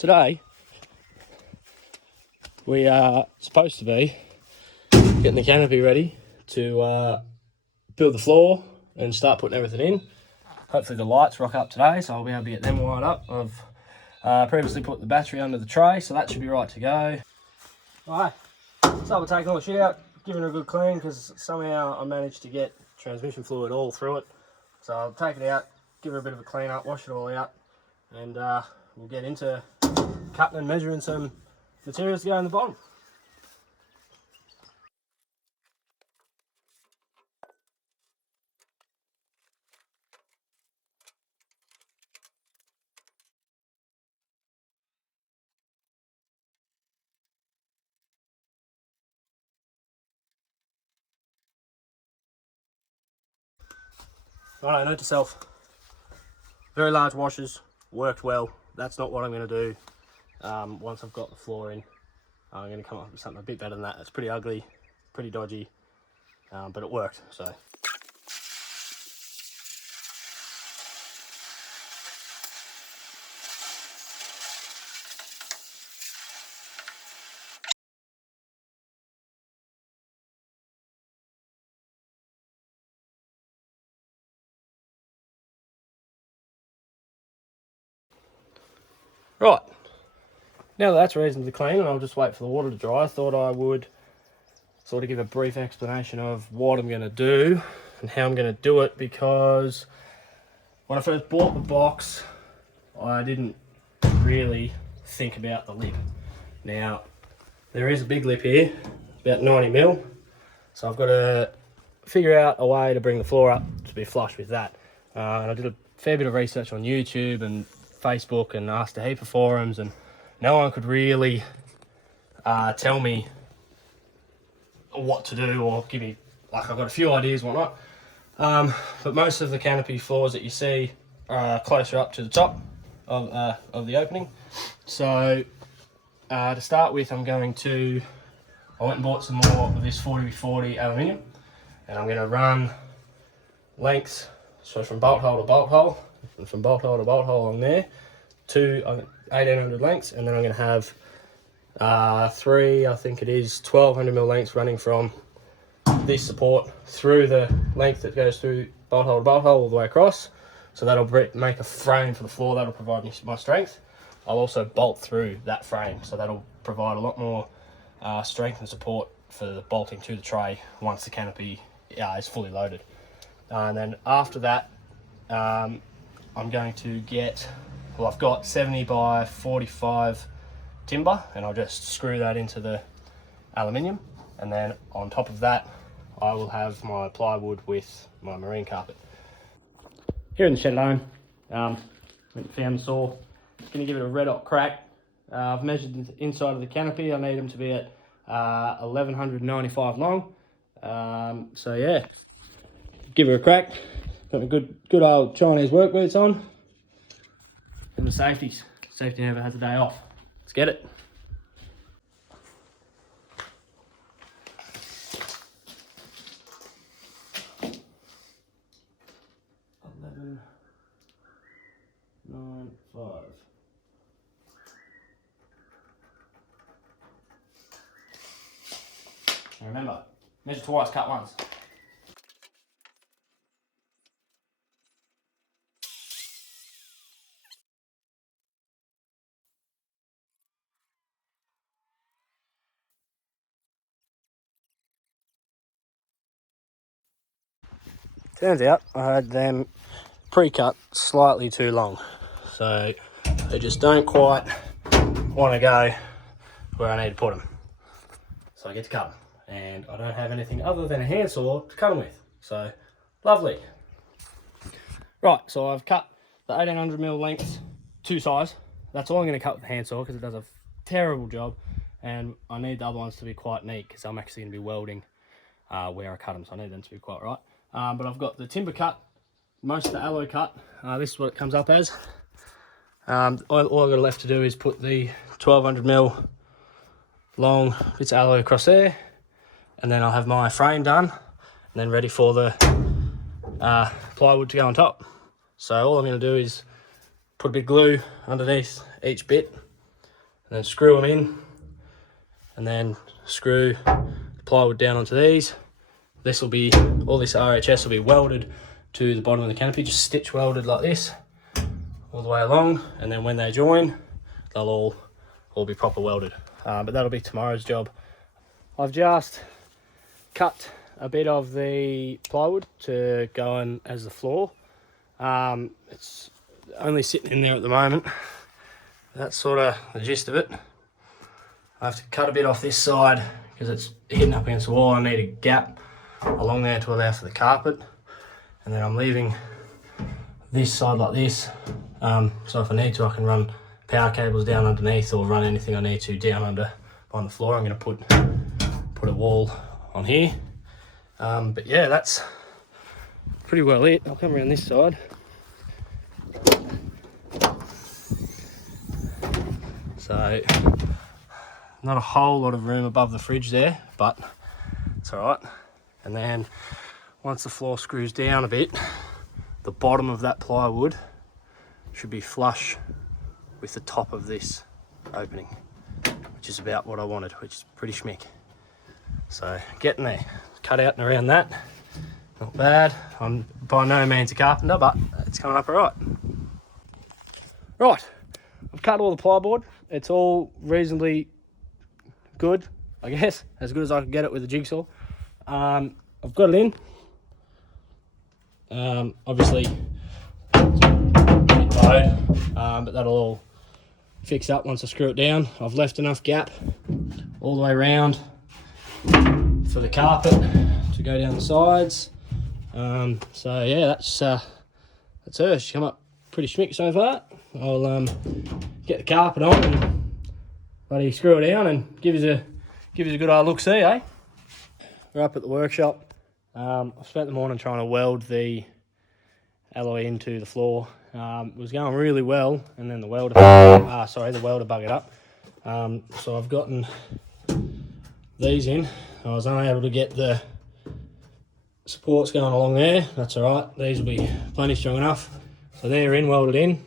today we are supposed to be getting the canopy ready to build the floor and start putting everything in. Hopefully the lights rock up today, so I'll be able to get them wired up. I've previously put the battery under the tray, so that should be right to go. Alright, so we'll take all the shit out, giving it a good clean, because somehow I managed to get transmission fluid all through it. So I'll take it out, give it a bit of a clean up, wash it all out, and we'll get into cutting and measuring some materials to go in the bottom. Alright, note to self, very large washers, worked well. That's not what I'm going to do once I've got the floor in. I'm going to come up with something a bit better than that. It's pretty ugly, pretty dodgy, but it worked, so. Right, now that that's reasonably clean and I'll just wait for the water to dry, I thought I would sort of give a brief explanation of what I'm going to do and how I'm going to do it, because when I first bought the box I didn't really think about the lip. Now there is a big lip here, about 90mm, so I've got to figure out a way to bring the floor up to be flush with that. And I did a fair bit of research on YouTube and Facebook and asked a heap of forums, and no one could really tell me what to do or give me, like, I've got a few ideas and whatnot, but most of the canopy floors that you see are closer up to the top of the opening. So to start with, I went and bought some more of this 40x40 aluminium, and I'm going to run lengths, so from bolt hole to bolt hole, and from bolt hole to bolt hole on there, to 1800 lengths, and then I'm going to have three, I think it is 1200mm lengths running from this support through the length that goes through bolt hole to bolt hole all the way across. So that'll make a frame for the floor, that'll provide me my strength. I'll also bolt through that frame, so that'll provide a lot more strength and support for the bolting to the tray once the canopy is fully loaded. And then after that, I'm going to get, well, I've got 70x45 timber, and I'll just screw that into the aluminium, and then on top of that I will have my plywood with my marine carpet. Here in the shed at home, went and found the saw. Just going to give it a red hot crack. I've measured the inside of the canopy. I need them to be at 1195 long. So yeah, give it a crack. Got my good old Chinese work boots on, and the safeties. Safety never has a day off. Let's get it. And remember, measure twice, cut once. Turns out I had them pre-cut slightly too long, so they just don't quite want to go where I need to put them. So I get to cut them, and I don't have anything other than a handsaw to cut them with, so lovely. Right, so I've cut the 1800mm length to size. That's all I'm going to cut with the handsaw because it does a terrible job, and I need the other ones to be quite neat because I'm actually going to be welding where I cut them, so I need them to be quite right. But I've got the timber cut, most of the alloy cut. This is what it comes up as. All I've got left to do is put the 1200mm long bits of alloy across there, and then I'll have my frame done and then ready for the plywood to go on top. So all I'm going to do is put a bit of glue underneath each bit and then screw them in, and then screw the plywood down onto these. This will be, all this RHS will be welded to the bottom of the canopy, just stitch welded like this all the way along, and then when they join, they'll all be proper welded. But that'll be tomorrow's job. I've just cut a bit of the plywood to go in as the floor. It's only sitting in there at the moment. That's sort of the gist of it. I have to cut a bit off this side because it's hitting up against the wall. I need a gap along there to allow for the carpet, and then I'm leaving this side like this, so if I need to I can run power cables down underneath or run anything I need to down under on the floor. I'm going to put a wall on here, but yeah, that's pretty well it. I'll come around this side. So not a whole lot of room above the fridge there, but it's all right. And then once the floor screws down a bit, the bottom of that plywood should be flush with the top of this opening, which is about what I wanted, which is pretty schmick. So getting there, cut out and around that, not bad. I'm by no means a carpenter, but it's coming up all right. Right, I've cut all the plywood. It's all reasonably good, I guess, as good as I could get it with a jigsaw. I've got it in. Obviously, it's a bit low, but that'll all fix up once I screw it down. I've left enough gap all the way around for the carpet to go down the sides. So yeah, that's her. She's come up pretty schmick so far. I'll get the carpet on and bloody screw it down and give us a good old look see, eh? We're up at the workshop. I've spent the morning trying to weld the alloy into the floor. It was going really well, and then the welder buggered up. So I've gotten these in. I was unable to get the supports going along there. That's all right. These will be plenty strong enough. So they're in, welded in.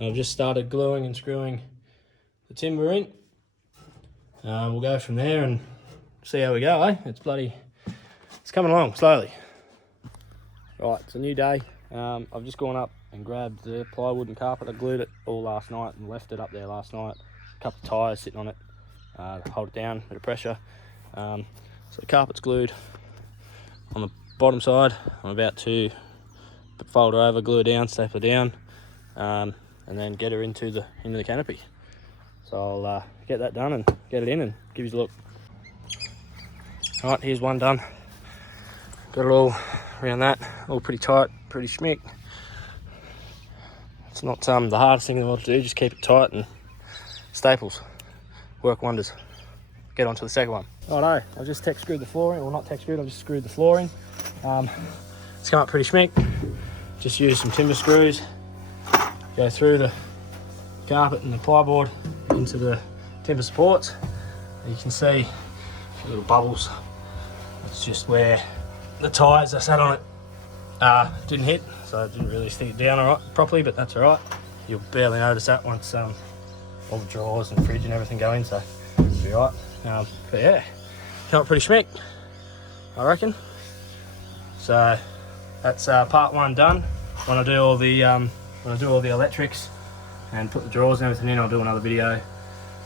I've just started gluing and screwing the timber in. We'll go from there and see how we go, eh? It's coming along slowly. Right, it's a new day. I've just gone up and grabbed the plywood and carpet. I glued it all last night and left it up there last night. A couple of tyres sitting on it, hold it down, a bit of pressure. So the carpet's glued on the bottom side. I'm about to fold her over, glue her down, staple her down, and then get her into the canopy. So I'll get that done and get it in and give you a look. All right, here's one done. Got it all around that, all pretty tight, pretty schmick. It's not the hardest thing in the world to do, just keep it tight, and staples work wonders. Get on to the second one. Righto, I've just tech screwed the flooring, well not tech screwed, I've just screwed the flooring. It's come up pretty schmick. Just use some timber screws, go through the carpet and the plyboard into the timber supports. You can see a little bubbles. It's just where the tyres I sat on it didn't hit, so it didn't really stick it down properly, but that's all right. You'll barely notice that once all the drawers and fridge and everything go in, so it'll be all right. But yeah, come up pretty schmick, I reckon. So that's part one done. When I do all the electrics and put the drawers and everything in, I'll do another video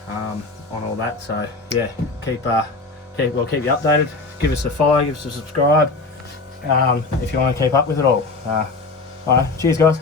on all that. So yeah, keep you updated. Give us a follow, give us a subscribe if you want to keep up with it all. All right, cheers guys.